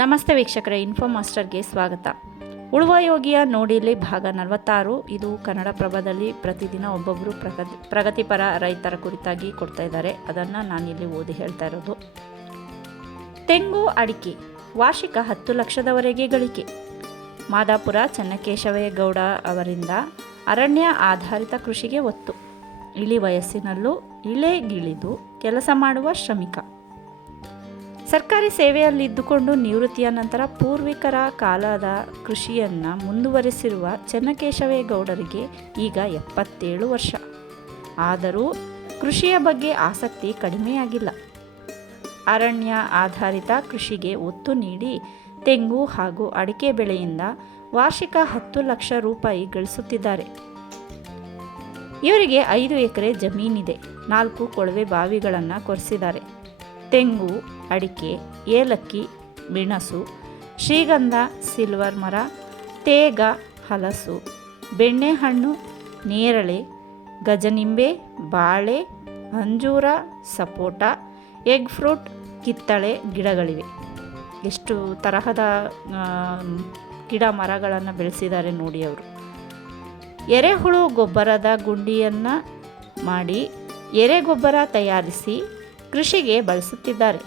ನಮಸ್ತೆ ವೀಕ್ಷಕರೇ, ಇನ್ಫೋ ಮಾಸ್ಟರ್ಗೆ ಸ್ವಾಗತ. ಉಳುವ ಯೋಗಿಯ ನೋಡಿಲಿ ಭಾಗ 46. ಇದು ಕನ್ನಡಪ್ರಭದಲ್ಲಿ ಪ್ರತಿದಿನ ಒಬ್ಬೊಬ್ಬರು ಪ್ರಗತಿಪರ ರೈತರ ಕುರಿತಾಗಿ ಕೊಡ್ತಾ ಇದ್ದಾರೆ. ಅದನ್ನು ನಾನಿಲ್ಲಿ ಓದಿ ಹೇಳ್ತಾ ಇರೋದು. ತೆಂಗು ಅಡಿಕೆ ವಾರ್ಷಿಕ 10 ಲಕ್ಷದವರೆಗೆ ಗಳಿಕೆ. ಮಾದಾಪುರ ಚೆನ್ನಕೇಶವೇಗೌಡ ಅವರಿಂದ ಅರಣ್ಯ ಆಧಾರಿತ ಕೃಷಿಗೆ ಒತ್ತು. ಇಳಿ ವಯಸ್ಸಿನಲ್ಲೂ ಇಳೆಗಿಳಿದು ಕೆಲಸ ಮಾಡುವ ಶ್ರಮಿಕ. ಸರ್ಕಾರಿ ಸೇವೆಯಲ್ಲಿದ್ದುಕೊಂಡು ನಿವೃತ್ತಿಯ ನಂತರ ಪೂರ್ವಿಕರ ಕಾಲದ ಕೃಷಿಯನ್ನು ಮುಂದುವರೆಸಿರುವ ಚೆನ್ನಕೇಶವೇಗೌಡರಿಗೆ ಈಗ 77 ವರ್ಷ. ಆದರೂ ಕೃಷಿಯ ಬಗ್ಗೆ ಆಸಕ್ತಿ ಕಡಿಮೆಯಾಗಿಲ್ಲ. ಅರಣ್ಯ ಆಧಾರಿತ ಕೃಷಿಗೆ ಒತ್ತು ನೀಡಿ ತೆಂಗು ಹಾಗೂ ಅಡಿಕೆ ಬೆಳೆಯಿಂದ ವಾರ್ಷಿಕ 10 ಲಕ್ಷ ರೂಪಾಯಿ ಗಳಿಸುತ್ತಿದ್ದಾರೆ. ಇವರಿಗೆ 5 ಎಕರೆ ಜಮೀನಿದೆ. 4 ಕೊಳವೆ ಬಾವಿಗಳನ್ನು ಕೊರೆಸಿದ್ದಾರೆ. ತೆಂಗು, ಅಡಿಕೆ, ಏಲಕ್ಕಿ, ಮೆಣಸು, ಶ್ರೀಗಂಧ, ಸಿಲ್ವರ್ ಮರ, ತೇಗ, ಹಲಸು, ಬೆಣ್ಣೆಹಣ್ಣು, ನೇರಳೆ, ಗಜನಿಂಬೆ, ಬಾಳೆ, ಅಂಜೂರ, ಸಪೋಟ, ಎಗ್ ಫ್ರೂಟ್, ಕಿತ್ತಳೆ ಗಿಡಗಳಿವೆ. ಎಷ್ಟು ತರಹದ ಗಿಡ ಮರಗಳನ್ನು ಬೆಳೆಸಿದ್ದಾರೆ ನೋಡಿ ಅವರು. ಎರೆಹುಳು ಗೊಬ್ಬರದ ಗುಂಡಿಯನ್ನು ಮಾಡಿ ಎರೆಗೊಬ್ಬರ ತಯಾರಿಸಿ ಕೃಷಿಗೆ ಬಳಸುತ್ತಿದ್ದಾರೆ.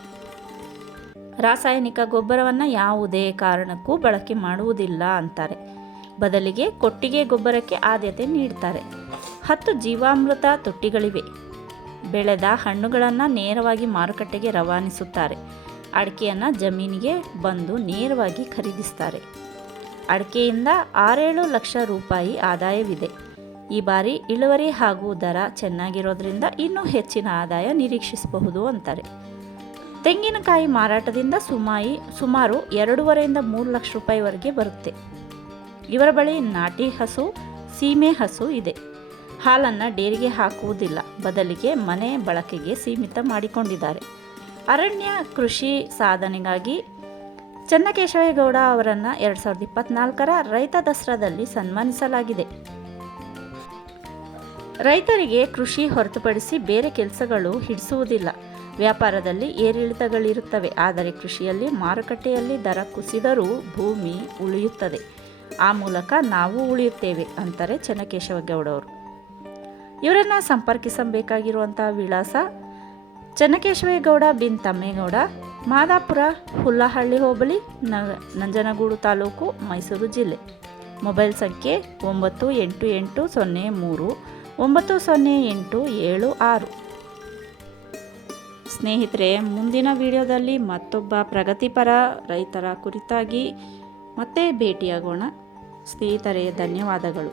ರಾಸಾಯನಿಕ ಗೊಬ್ಬರವನ್ನು ಯಾವುದೇ ಕಾರಣಕ್ಕೂ ಬಳಕೆ ಮಾಡುವುದಿಲ್ಲ ಅಂತಾರೆ. ಬದಲಿಗೆ ಕೊಟ್ಟಿಗೆ ಗೊಬ್ಬರಕ್ಕೆ ಆದ್ಯತೆ ನೀಡ್ತಾರೆ. 10 ಜೀವಾಮೃತ ತೊಟ್ಟಿಗಳಿವೆ. ಬೆಳೆದ ಹಣ್ಣುಗಳನ್ನು ನೇರವಾಗಿ ಮಾರುಕಟ್ಟೆಗೆ ರವಾನಿಸುತ್ತಾರೆ. ಅಡಿಕೆಯನ್ನು ಜಮೀನಿಗೆ ಬಂದು ನೇರವಾಗಿ ಖರೀದಿಸ್ತಾರೆ. ಅಡಿಕೆಯಿಂದ 6-7 ಲಕ್ಷ ರೂಪಾಯಿ ಆದಾಯವಿದೆ. ಈ ಬಾರಿ ಇಳುವರಿ ಹಾಗೂ ದರ ಚೆನ್ನಾಗಿರೋದ್ರಿಂದ ಇನ್ನೂ ಹೆಚ್ಚಿನ ಆದಾಯ ನಿರೀಕ್ಷಿಸಬಹುದು ಅಂತಾರೆ. ತೆಂಗಿನಕಾಯಿ ಮಾರಾಟದಿಂದ ಸುಮಾರು 2.5 3 ಲಕ್ಷ ರೂಪಾಯಿವರೆಗೆ ಬರುತ್ತೆ. ಇವರ ಬಳಿ ನಾಟಿ ಹಸು, ಸೀಮೆ ಹಸು ಇದೆ. ಹಾಲನ್ನು ಡೇರಿಗೆ ಹಾಕುವುದಿಲ್ಲ, ಬದಲಿಗೆ ಮನೆ ಬಳಕೆಗೆ ಸೀಮಿತ ಮಾಡಿಕೊಂಡಿದ್ದಾರೆ. ಅರಣ್ಯ ಕೃಷಿ ಸಾಧನೆಗಾಗಿ ಚೆನ್ನಕೇಶವೇಗೌಡ ಅವರನ್ನು 2024ರ ರೈತ ದಸರಾದಲ್ಲಿ ಸನ್ಮಾನಿಸಲಾಗಿದೆ. ರೈತರಿಗೆ ಕೃಷಿ ಹೊರತುಪಡಿಸಿ ಬೇರೆ ಕೆಲಸಗಳು ಹಿಡಿಸುವುದಿಲ್ಲ. ವ್ಯಾಪಾರದಲ್ಲಿ ಏರಿಳಿತಗಳಿರುತ್ತವೆ, ಆದರೆ ಕೃಷಿಯಲ್ಲಿ ಮಾರುಕಟ್ಟೆಯಲ್ಲಿ ದರ ಕುಸಿದರೂ ಭೂಮಿ ಉಳಿಯುತ್ತದೆ. ಆ ಮೂಲಕ ನಾವು ಉಳಿಯುತ್ತೇವೆ ಅಂತಾರೆ ಚೆನ್ನಕೇಶವೇಗೌಡವರು. ಇವರನ್ನು ಸಂಪರ್ಕಿಸಬೇಕಾಗಿರುವಂಥ ವಿಳಾಸ ಚೆನ್ನಕೇಶವೇಗೌಡ ಬಿನ್ ತಮ್ಮೇಗೌಡ, ಮಾದಾಪುರ, ಹುಲ್ಲಹಳ್ಳಿ ಹೋಬಳಿ, ನಂಜನಗೂಡು ತಾಲೂಕು, ಮೈಸೂರು ಜಿಲ್ಲೆ. ಮೊಬೈಲ್ ಸಂಖ್ಯೆ 9880390876. ಸ್ನೇಹಿತರೆ, ಮುಂದಿನ ವಿಡಿಯೋದಲ್ಲಿ ಮತ್ತೊಬ್ಬ ಪ್ರಗತಿಪರ ರೈತರ ಕುರಿತಾಗಿ ಮತ್ತೆ ಭೇಟಿಯಾಗೋಣ. ಸ್ನೇಹಿತರೆ, ಧನ್ಯವಾದಗಳು.